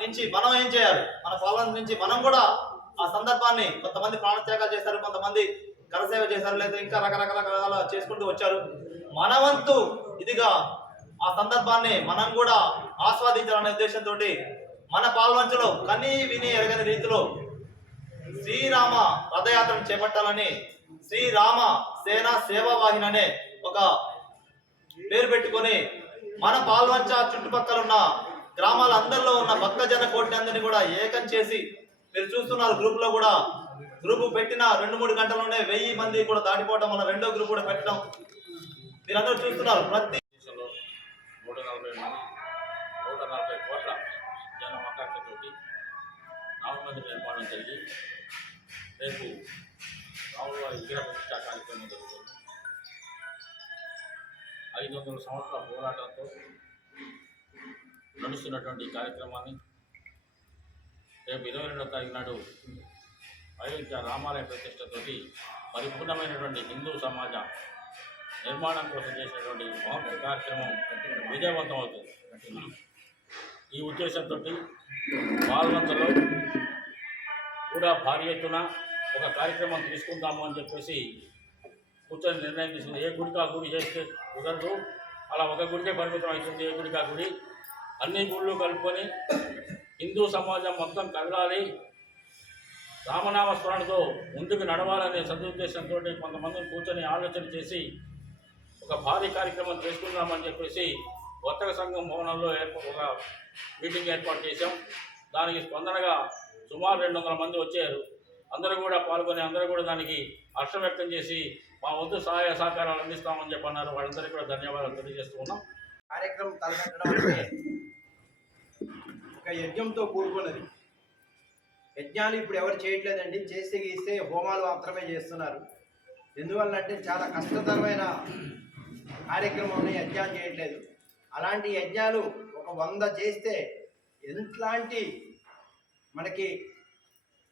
నుంచి మనం ఏం చేయాలి? మన పాలన నుంచి మనం కూడా ఆ సందర్భాన్ని కొంతమంది ప్రాణత్యాగాలు చేస్తారు కొంతమంది కరసేవ చేశారు లేదా ఇంకా రకరకాల రకాల చేసుకుంటూ వచ్చారు. మన వంతు ఇదిగా ఆ సందర్భాన్ని మనం కూడా ఆస్వాదించాలనే ఉద్దేశంతో మన పాల్వంచలో కనీ విని ఎరగని రీతిలో శ్రీరామ రథయాత్రను చేపట్టాలని శ్రీరామ సేనా సేవా వాహిని అనే ఒక పేరు పెట్టుకొని మన పాల్వంచ చుట్టుపక్కల ఉన్న గ్రామాల అందరిలో ఉన్న భక్తజన కోటి కూడా ఏకం చేసి మీరు చూస్తున్నారు గ్రూప్లో కూడా. గ్రూప్ పెట్టిన రెండు మూడు గంటల్లోనే వెయ్యి మంది కూడా దాటిపోవడం వల్ల రెండో గ్రూప్ కూడా పెట్టడం మీరందరూ చూస్తున్నారు. ప్రతి నూట నలభై మంది నూట నలభై కోట్ల జనం ఆకాంక్షతోటి నవమంది నిర్మాణం జరిగి రేపు రాముల వారి విగ్రహ ప్రతిష్ఠా కార్యక్రమం జరుగుతుంది. ఐదు వందల సంవత్సరాల పోరాటంతో నిర్వహిస్తున్నటువంటి కార్యక్రమాన్ని రేపు ఇరవై రెండవ తారీఖు నాడు అయోధ్య రామాలయ ప్రతిష్టతోటి పరిపూర్ణమైనటువంటి హిందూ సమాజ నిర్మాణం కోసం చేసినటువంటి మహోత్సవ కార్యక్రమం విజయవంతం అవుతుంది. ఈ ఉద్దేశంతో పాల్వంతలో కూడా భారీ ఎత్తున ఒక కార్యక్రమం తీసుకుందాము అని చెప్పేసి కూర్చొని నిర్ణయం తీసుకుంది ఏ గుడికి ఆ గుడి చేస్తే కుదరదు? అలా ఒక గుడికే పరిమితం అవుతుంది ఏ గుడికి ఆ గుడి? అన్ని గుళ్ళు కలుపుకొని హిందూ సమాజం మొత్తం కదలాలి. రామనామ స్మరణతో ముందుకు నడవాలనే సదుద్దేశంతో కొంతమందిని కూర్చొని ఆలోచన చేసి ఒక భారీ కార్యక్రమం చేసుకుందామని చెప్పేసి వర్తక సంఘం భవనంలో ఏర్పాటు ఒక మీటింగ్ ఏర్పాటు చేశాం. దానికి స్పందనగా సుమారు రెండు వందల మంది వచ్చారు. అందరూ కూడా పాల్గొని అందరూ కూడా దానికి హర్షం వ్యక్తం చేసి మా వంతు సహాయ సహకారాలు అందిస్తామని చెప్పన్నారు. వాళ్ళందరికీ కూడా ధన్యవాదాలు తెలియజేస్తూ ఉన్నాం. కార్యక్రమం తలపెట్టడం యొక్క ఒక యజ్ఞంతో కూడుకున్నది. యజ్ఞాలు ఇప్పుడు ఎవరు చేయట్లేదండి. చేస్తే గీస్తే హోమాలు మాత్రమే చేస్తున్నారు. ఎందువల్ల అంటే చాలా కష్టతరమైన కార్యక్రమం యజ్ఞాలు చేయట్లేదు. అలాంటి యజ్ఞాలు ఒక వంద చేస్తే ఎట్లాంటి మనకి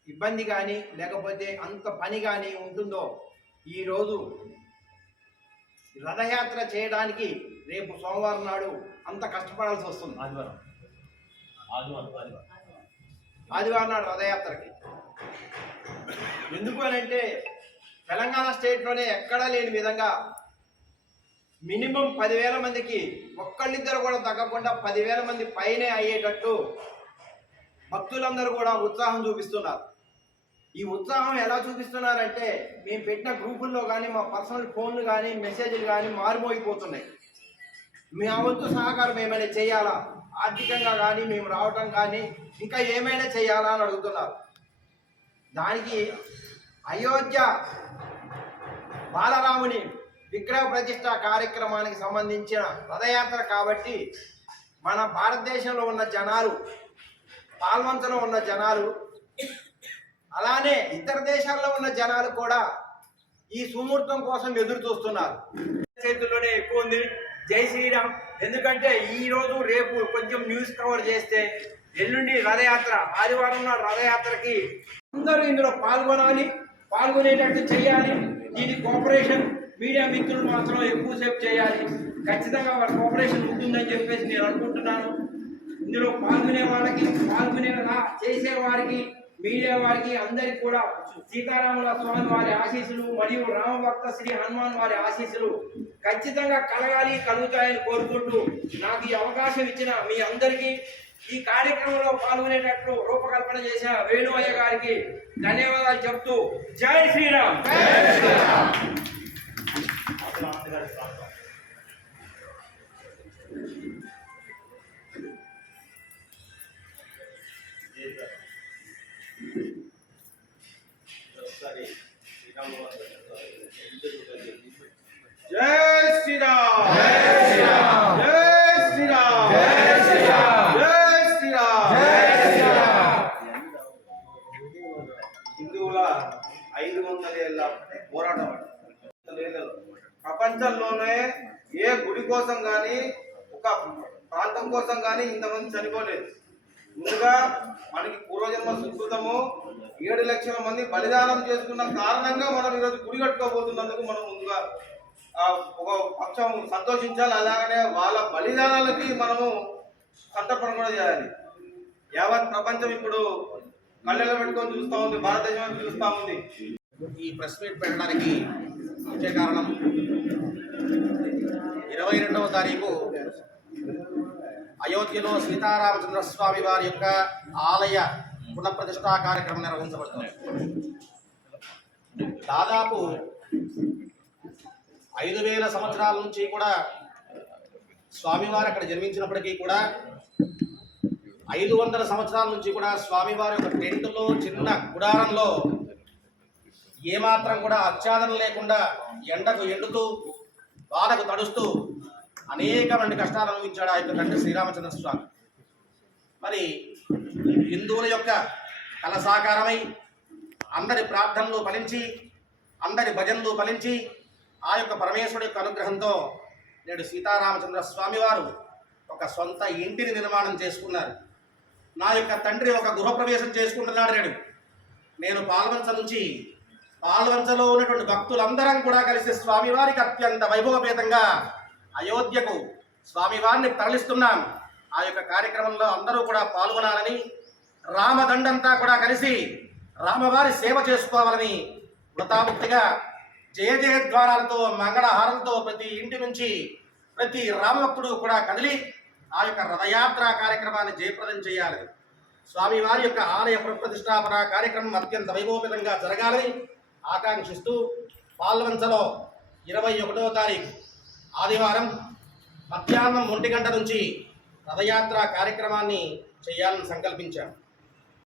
ఇబ్బంది కానీ లేకపోతే అంత పని కానీ ఉంటుందో ఈరోజు రథయాత్ర చేయడానికి రేపు సోమవారం నాడు అంత కష్టపడాల్సి వస్తుంది. ఆదివారం. ఆదివారం ఆదివారం. నాడు రథయాత్రకి. ఎందుకు అని అంటే తెలంగాణ స్టేట్లోనే ఎక్కడా లేని విధంగా మినిమం పదివేల మందికి ఒక్కళ్ళిద్దరు కూడా తగ్గకుండా పదివేల మంది పైనే అయ్యేటట్టు భక్తులందరూ కూడా ఉత్సాహం చూపిస్తున్నారు. ఈ ఉత్సాహం ఎలా చూపిస్తున్నారంటే మేము పెట్టిన గ్రూపుల్లో కానీ మా పర్సనల్ ఫోన్లు కానీ మెసేజ్లు కానీ మారిపోయిపోతున్నాయి. మీ వంతు సహకారం ఏమైనా చేయాలా? ఆర్థికంగా కానీ మేము రావటం కానీ ఇంకా ఏమైనా చేయాలా అని అడుగుతున్నారు. దానికి అయోధ్య బాలరాముని విగ్రహ ప్రతిష్ట కార్యక్రమానికి సంబంధించిన రథయాత్ర కాబట్టి మన భారతదేశంలో ఉన్న జనాలు పాల్వంతలో ఉన్న జనాలు అలానే ఇతర దేశాల్లో ఉన్న జనాలు కూడా ఈ సుముహూర్తం కోసం ఎదురు చూస్తున్నారు. చేతుల్లోనే ఎక్కువ ఉంది. జై శ్రీరామ్. ఎందుకంటే ఈ రోజు రేపు కొంచెం న్యూస్ కవర్ చేస్తే ఎల్లుండి రథయాత్ర ఆదివారం నాడు రథయాత్రకి అందరూ ఇందులో పాల్గొనాలి పాల్గొనేటట్టు చేయాలి. దీని కోఆపరేషన్ మీడియా మిత్రులు మాత్రం ఎక్కువసేపు చేయాలి. ఖచ్చితంగా వారి కోఆపరేషన్ ఉంటుందని చెప్పేసి నేను అనుకుంటున్నాను. ఇందులో పాల్గొనే వాళ్ళకి పాల్గొనే చేసే వారికి మీడియా వారికి అందరికి కూడా సీతారాముల స్వామి వారి ఆశీస్సులు మరియు రామభక్త శ్రీ హనుమాన్ వారి ఆశీస్సులు ఖచ్చితంగా కలగాలి కలుగుతాయని కోరుకుంటూ నాకు ఈ అవకాశం ఇచ్చిన మీ అందరికీ ఈ కార్యక్రమంలో పాల్గొనేటట్లు రూపకల్పన చేసిన వేణు అయ్య గారికి ధన్యవాదాలు చెప్తూ జై శ్రీరామ్. జై శ్రీరామ్. జై శ్రీరామ్. జై శ్రీరామ్. జై శ్రీరామ్. జై శ్రీరామ్ జై శ్రీరామ్ హిందువుల ఐదు వందల ఏళ్ళ పోరాటం ప్రపంచంలోనే ఏ గుడి కోసం కానీ ఒక ప్రాంతం కోసం కానీ ఇంతమంది చనిపోలేదు. ముందుగా మనకి పూర్వజన్మ సుకృతము ఏడు లక్షల మంది బలిదానం చేసుకున్న కారణంగా మనం ఈరోజు గుడి కట్టుకోబోతున్నందుకు మనం ముందుగా ఒక పక్షం సంతోషించాలి. అలాగనే వాళ్ళ బలిదానాలకి మనము సంతర్పణ కూడా చేయాలి. యావత్ ప్రపంచం ఇప్పుడు కళ్ళలో పెట్టుకొని చూస్తూ ఉంది భారతదేశం వైపు చూస్తూ ఉంది. ఈ ప్రెస్ మీట్ పెట్టడానికి ముఖ్య కారణం ఇరవై రెండవ తారీఖు అయోధ్యలో సీతారామచంద్ర స్వామి వారి యొక్క ఆలయ పునఃప్రతిష్ఠా కార్యక్రమం నిర్వహించబడుతుంది. దాదాపు ఐదు వేల సంవత్సరాల నుంచి కూడా స్వామివారు అక్కడ జన్మించినప్పటికీ కూడా ఐదు వందల సంవత్సరాల నుంచి కూడా స్వామివారి యొక్క టెంట్లో చిన్న గుడారంలో ఏమాత్రం కూడా అత్యాదరణ లేకుండా ఎండకు ఎండుతూ బాధకు తడుస్తూ అనేకమంది కష్టాలు అనుభవించాడు ఆ యొక్క తండ్రి శ్రీరామచంద్ర స్వామి మరి హిందువుల యొక్క కల సాకారమై అందరి ప్రార్థనలు ఫలించి అందరి భజనలు ఫలించి ఆ యొక్క పరమేశ్వరుడి యొక్క అనుగ్రహంతో నేడు సీతారామచంద్ర స్వామివారు ఒక సొంత ఇంటిని నిర్మాణం చేసుకున్నారు. నా యొక్క తండ్రి ఒక గృహప్రవేశం చేసుకుంటున్నాడు నేడు. నేను పాల్వంచ నుంచి పాల్వంచలో ఉన్నటువంటి భక్తులందరం కూడా కలిసి స్వామివారికి అత్యంత వైభవపేతంగా అయోధ్యకు స్వామివారిని తరలిస్తున్నాను. ఆ యొక్క కార్యక్రమంలో అందరూ కూడా పాల్గొనాలని రామదండంతా కూడా కలిసి రామవారి సేవ చేసుకోవాలని వృతాముక్తిగా జయ జయద్వారాలతో మంగళహారంతో ప్రతి ఇంటి నుంచి ప్రతి రామభక్తుడు కూడా కదిలి ఆ యొక్క రథయాత్ర కార్యక్రమాన్ని జయప్రదం చేయాలి. స్వామివారి యొక్క ఆలయ ప్రతిష్టాపన కార్యక్రమం అత్యంత వైభవపేతంగా జరగాలని ఆకాంక్షిస్తూ పాల్వంచలో ఇరవై ఒకటవ తారీఖు ఆదివారం మధ్యాహ్నం ఒంటి గంట నుంచి రథయాత్ర కార్యక్రమాన్ని చేయాలని సంకల్పించాం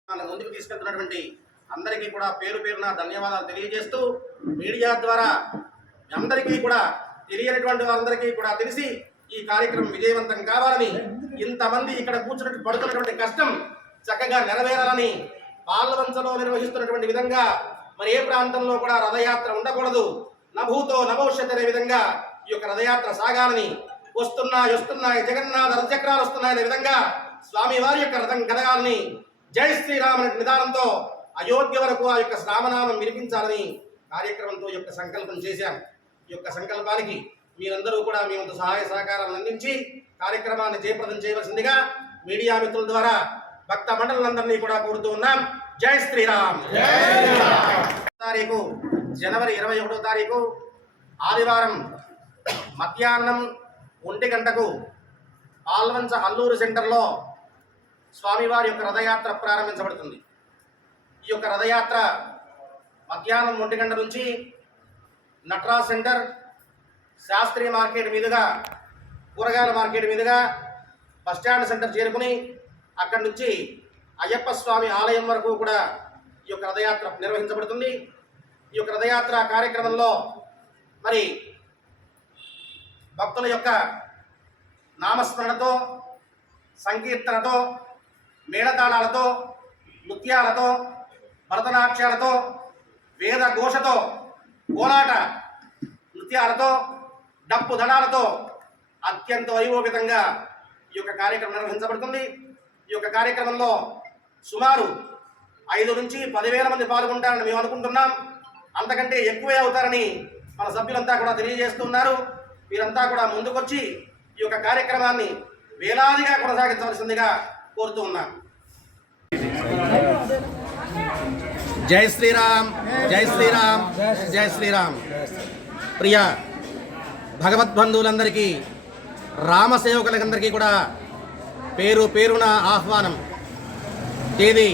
మన ముందుకు తీసుకెళ్తున్నటువంటి అందరికీ కూడా పేరు పేరున ధన్యవాదాలు తెలియజేస్తూ మీడియా ద్వారా అందరికీ కూడా తెలియనటువంటి వారందరికీ కూడా తెలిసి ఈ కార్యక్రమం విజయవంతం కావాలని ఇంతమంది ఇక్కడ కూర్చున్నట్టు పడుతున్నటువంటి కష్టం చక్కగా నెరవేరాలని పాల్వంచలో నిర్వహిస్తున్నటువంటి విధంగా మరి ఏ ప్రాంతంలో కూడా రథయాత్ర ఉండకూడదు. నభూతో నభవిష్యత్ అనే విధంగా ఈ యొక్క రథయాత్ర సాగాలని వస్తున్నాయి వస్తున్నాయి జగన్నాథ రథచక్రాలు వస్తున్నాయనే విధంగా స్వామివారి యొక్క రథం కదగాలని జై శ్రీరామ్ అనే నిదానంతో అయోధ్య వరకు ఆ యొక్క శ్రామనామం వినిపించాలని కార్యక్రమంతో యొక్క సంకల్పం చేశాం. ఈ యొక్క సంకల్పానికి మీరందరూ కూడా మీ వంతు సహాయ సహకారాలను అందించి కార్యక్రమాన్ని జయప్రదం చేయవలసిందిగా మీడియా మిత్రుల ద్వారా భక్త మండలందరినీ కూడా కోరుతూ ఉన్నాం. జై శ్రీరామ్. తారీఖు జనవరి ఇరవై ఒకటో తారీఖు ఆదివారం మధ్యాహ్నం ఒంటి గంటకు ఆల్వంచ అల్లూరు సెంటర్లో స్వామివారి యొక్క రథయాత్ర ప్రారంభించబడుతుంది. ఈ యొక్క రథయాత్ర మధ్యాహ్నం ఒంటి గంట నుంచి నట్రాజ్ సెంటర్ శాస్త్రి మార్కెట్ మీదుగా కూరగాయల మార్కెట్ మీదుగా బస్టాండ్ సెంటర్ చేరుకుని అక్కడి నుంచి అయ్యప్ప స్వామి ఆలయం వరకు కూడా ఈ యొక్క రథయాత్ర నిర్వహించబడుతుంది. ఈ యొక్క రథయాత్ర కార్యక్రమంలో మరి భక్తుల యొక్క నామస్మరణతో సంకీర్తనతో మేళతాళాలతో నృత్యాలతో భరతనాట్యాలతో వేద ఘోషతో కోలాట నృత్యాలతో డప్పు దడాలతో అత్యంత వైభోగితంగా ఈ యొక్క కార్యక్రమం నిర్వహించబడుతుంది. ఈ యొక్క కార్యక్రమంలో సుమారు ఐదు నుంచి పదివేల మంది పాల్గొంటారని మేము అనుకుంటున్నాం. అంతకంటే ఎక్కువే అవుతారని మన సభ్యులంతా కూడా తెలియజేస్తున్నారు వీరంతా కూడా ముందుకొచ్చి ఈ యొక్క కార్యక్రమాన్ని వేలాదిగా కొనసాగించవలసిందిగా కోరుతూ ఉన్నాను. జై శ్రీరామ్ జై శ్రీరామ్ జై శ్రీరామ్. ప్రియ భగవద్బంధువులందరికీ రామసేవకులందరికీ కూడా పేరు పేరున ఆహ్వానం. తేదీ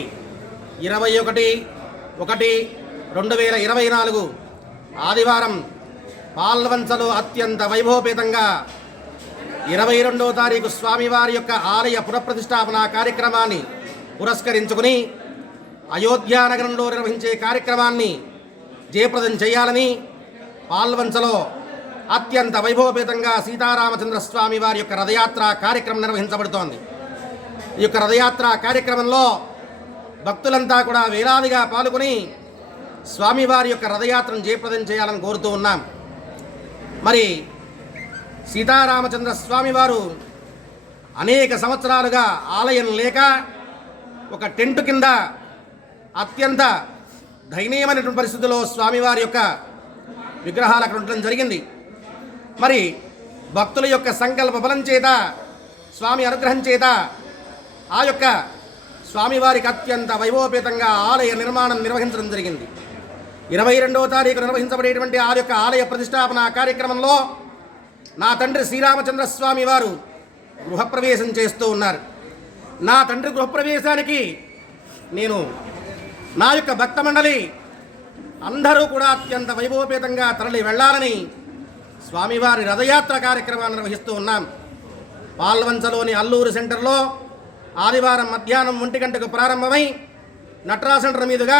ఇరవై ఒకటి ఒకటి రెండు వేల ఇరవై నాలుగు ఆదివారం పాల్వంచలో అత్యంత వైభవపేతంగా ఇరవై రెండవ తారీఖు స్వామివారి యొక్క ఆలయ పునఃప్రతిష్టాపన కార్యక్రమాన్ని పురస్కరించుకుని అయోధ్యానగరంలో నిర్వహించే కార్యక్రమాన్ని జయప్రదం చేయాలని పాల్వంచలో అత్యంత వైభవపేతంగా సీతారామచంద్ర స్వామి వారి యొక్క రథయాత్ర కార్యక్రమం నిర్వహించబడుతోంది. ఈ యొక్క రథయాత్ర కార్యక్రమంలో భక్తులంతా కూడా వేలాదిగా పాల్గొని స్వామివారి యొక్క రథయాత్రను జయప్రదం చేయాలని కోరుతూ ఉన్నాం. మరి సీతారామచంద్ర స్వామివారు అనేక సంవత్సరాలుగా ఆలయం లేక ఒక టెంట్ కింద అత్యంత దయనీయమైనటువంటి పరిస్థితుల్లో స్వామివారి యొక్క విగ్రహాలు అక్కడ ఉండడం జరిగింది. మరి భక్తుల యొక్క సంకల్ప బలం చేత స్వామి అనుగ్రహం చేత ఆ యొక్క స్వామివారికి అత్యంత వైభవపేతంగా ఆలయ నిర్మాణం నిర్వహించడం జరిగింది. ఇరవై రెండవ తారీఖు నిర్వహించబడేటువంటి ఆ యొక్క ఆలయ ప్రతిష్టాపన కార్యక్రమంలో నా తండ్రి శ్రీరామచంద్రస్వామి వారు గృహప్రవేశం చేస్తూ ఉన్నారు. నా తండ్రి గృహప్రవేశానికి నేను నా యొక్క భక్త మండలి అందరూ కూడా అత్యంత వైభవపేతంగా తరలి వెళ్ళాలని స్వామివారి రథయాత్ర కార్యక్రమాన్ని నిర్వహిస్తూ ఉన్నాం. పాల్వంచలోని అల్లూరు సెంటర్లో ఆదివారం మధ్యాహ్నం ఒంటి గంటకు ప్రారంభమై నట్రా సెంటర్ మీదుగా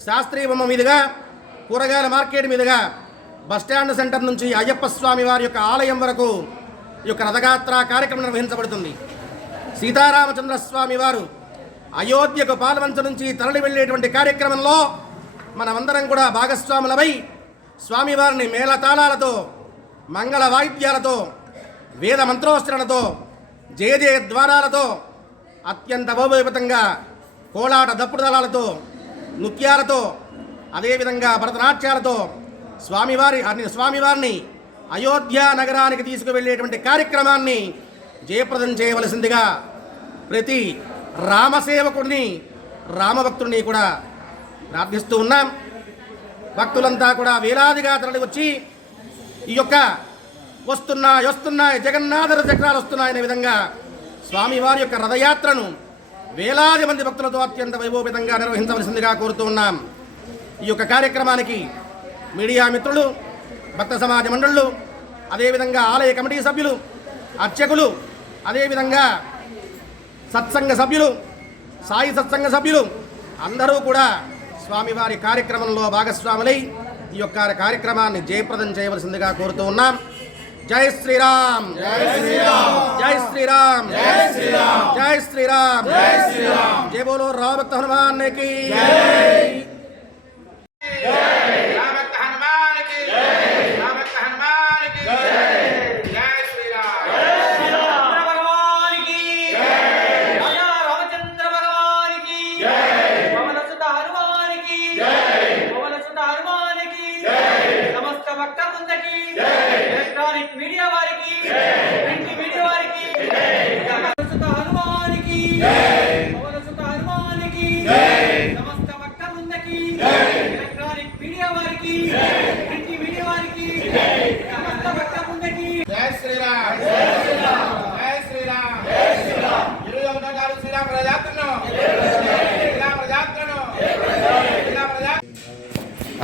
శాస్త్రీయ బొమ్మ మీదుగా కూరగాయల మార్కెట్ మీదుగా బస్టాండ్ సెంటర్ నుంచి అయ్యప్ప స్వామి వారి యొక్క ఆలయం వరకు ఈ యొక్క రథగాత్ర కార్యక్రమం నిర్వహించబడుతుంది. సీతారామచంద్ర స్వామి వారు అయోధ్యకు పాలవంచ నుంచి తరలి వెళ్ళేటువంటి కార్యక్రమంలో మనమందరం కూడా భాగస్వాములమై స్వామివారిని మేళతాళాలతో మంగళ వాయిద్యాలతో వేద మంత్రోచ్చరణతో జయ జయ ద్వారాలతో అత్యంత వైభవంగా కోలాట దప్పుడు దళాలతో నృత్యాలతో అదేవిధంగా భరతనాట్యాలతో స్వామివారి స్వామివారిని అయోధ్య నగరానికి తీసుకువెళ్ళేటువంటి కార్యక్రమాన్ని జయప్రదం చేయవలసిందిగా ప్రతి రామసేవకుడిని రామభక్తుడిని కూడా ప్రార్థిస్తూ ఉన్నాం. భక్తులంతా కూడా వేలాదిగా తరలి వచ్చి ఈ యొక్క వస్తున్నాయి వస్తున్నాయి జగన్నాథర చక్రాలు వస్తున్నాయనే విధంగా స్వామివారి యొక్క రథయాత్రను వేలాది మంది భక్తులతో అత్యంత వైభవపేతంగా నిర్వహించవలసిందిగా కోరుతూ ఉన్నాం. ఈ యొక్క కార్యక్రమానికి మీడియా మిత్రులు భక్త సమాజ మండళ్ళు అదేవిధంగా ఆలయ కమిటీ సభ్యులు అర్చకులు అదేవిధంగా సత్సంగ సభ్యులు సాయి సత్సంగ సభ్యులు అందరూ కూడా స్వామివారి కార్యక్రమంలో భాగస్వాములై ఈ యొక్క కార్యక్రమాన్ని జయప్రదం చేయవలసిందిగా కోరుతూ ఉన్నాం. జై శ్రీరామ్ జై శ్రీరామ్ జై శ్రీరామ్ జై శ్రీరామ్ జై శ్రీరామ్ జై శ్రీరామ్ జై బోలో రామభక్త హనుమాన్కి రామభక్త హనుమానికి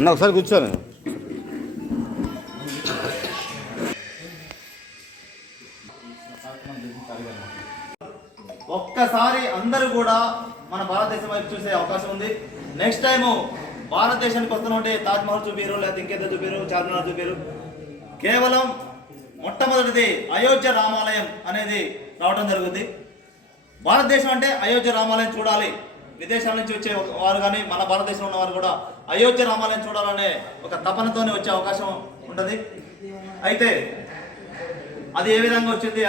అన్న ఒకసారి కూర్చోను. ఒక్కసారి అందరూ కూడా మన భారతదేశం వైపు చూసే అవకాశం ఉంది. నెక్స్ట్ టైం భారతదేశానికి వస్తున్నట్టే తాజ్ మహల్ చూపారు లేకపోతే ఇంకేదో చూపారు చార్మినార్ చూపారు కేవలం మొట్టమొదటిది అయోధ్య రామాలయం అనేది రావడం జరుగుతుంది భారతదేశం అంటే అయోధ్య రామాలయం చూడాలి. విదేశాల నుంచి వచ్చే వారు కానీ మన భారతదేశంలో ఉన్నవారు కూడా అయోధ్య రామాలయం చూడాలనే ఒక తపనతోనే వచ్చే అవకాశం ఉంటుంది. అయితే అది ఏ విధంగా వచ్చింది?